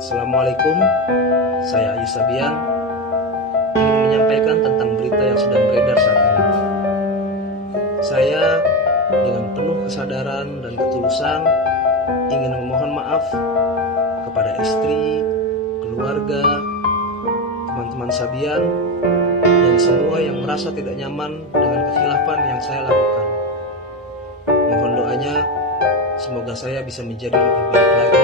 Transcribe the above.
Assalamualaikum, saya Ayus Sabian ingin menyampaikan tentang berita yang sedang beredar saat ini. Saya dengan penuh kesadaran dan ketulusan ingin memohon maaf kepada istri, keluarga, teman-teman Sabian, dan semua yang merasa tidak nyaman dengan kekhilafan yang saya lakukan. Mohon doanya, semoga saya bisa menjadi lebih baik lagi